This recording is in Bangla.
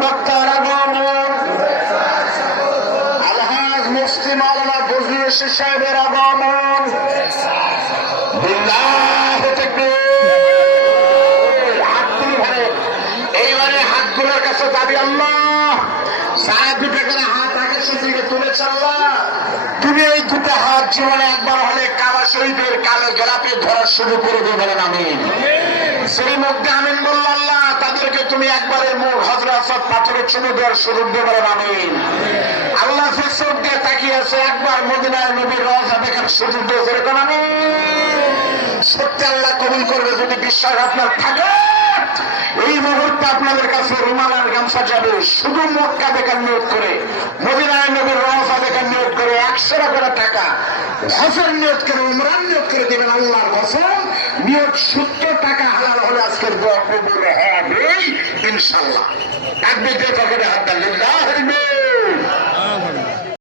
বক্তার আলহাজ সাহেবের তুলে তুমি দুটো হাত একবার হলে কাবা শরীফের কালো গেলাপে ধরা শুরু করে দিয়ে বলেন আমি। সেই মধ্যে আমিন বললাম তাদেরকে তুমি একবারে মুখ হজরত পাথরের দেওয়ার সুযোগ দিয়ে বলেন আল্লাহ ফেসবুক তাকিয়ে আছে, একবার মদিনায় নবীর রজা দেখার সুযোগ দিয়ে যেরকম আমি সত্যি আল্লাহ কবুল করবে যদি বিশ্বাস আপনার থাকে। এই মুহূর্তে আপনাদের কাছে রুমাল আর গামছা যাবে, শুধু মক্কা দেখার নিয়োগ করে, মদিনায় নবীর রওজা দেখার নিয়োগ করে একশো করে টাকা, হজের নিয়োগ করে উমরান নিয়োগ করে দেবেন আল্লাহর কসম। নিয়োগ সত্তর টাকা আজকের দোয়া কবুল হবেই ইনশাল্লাহ থাকবে যে পকেটে